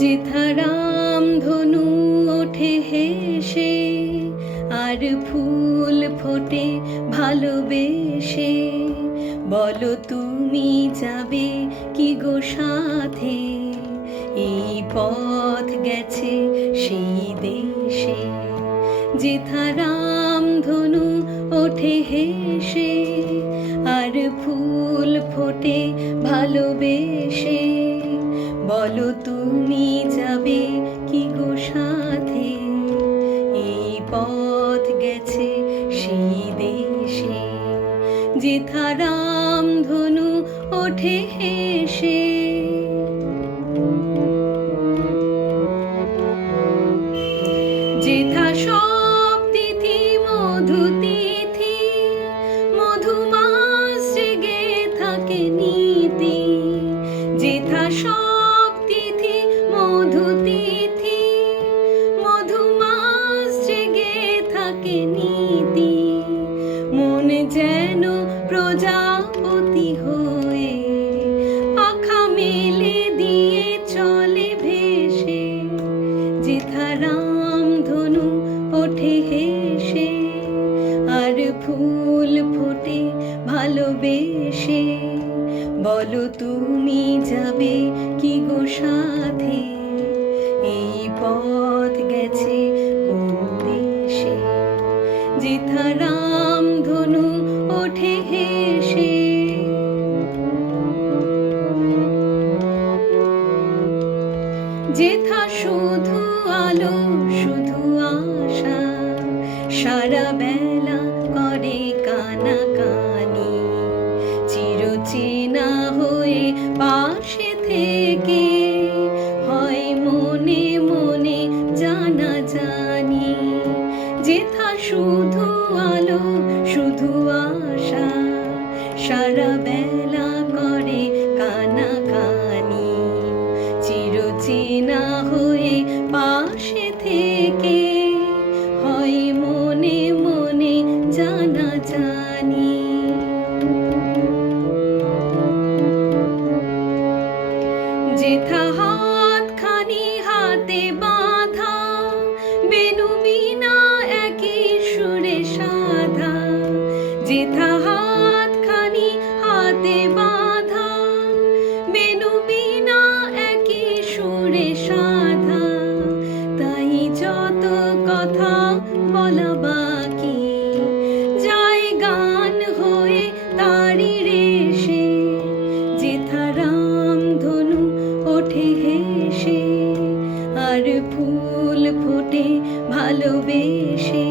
যেথারাম ধনু ওঠে হেসে, আর ফুল ফোটে ভালোবেসে। বলো তুমি যাবে কি গো সাথে এই পথ গেছে সেই দেশে। যেথারাম ধনু ওঠে হেসে, আর ফুল ফোটে ভালোবেসে। বলো তুমি যাবে কি গো সাথে? এই পথ গেছে সেই দেশে যেথারাম ধনু ওঠে হেসে। যেথা সব তিথি মধু তিথি, মধুমাস জেগে থাকে নীতি, যেথা সব যেন প্রজাপতি হয়ে পাখা মেলে দিয়ে চলে ভেসে যেথারাম ধনু ওঠে হেসে, আর ফুল ফোটে ভালোবেসে। বলো তুমি যাবে কি গো সাথে? এই পথ গেছে কোন দেশে? যেথারাম শুধু আলো, শুধু আশা। সারা বেলা করে কানা কানি চিরচেনা হয়ে পাশে থেকে হয় মনে মনে জানা জানি। যেথা শুধু আলো, শুধু আশা, সারা বেলা করে যেথা হাত খানি হাতে বাঁধা বেনুমিনা একই সুরে সাধা। তাই যত কথা বলা বাকি, যায় গান হয়ে তারি রেশে। যেথারাম ধনু ওঠে হেসে, আর ফুল ফোটে ভালোবেসে।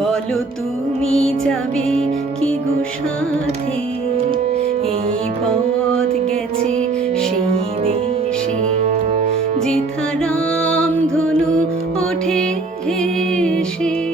বলো তুমি যাবে কি গো সাথে? এই পথ গেছে সেই দেশে যেথারাম ধনু ওঠে হেসে।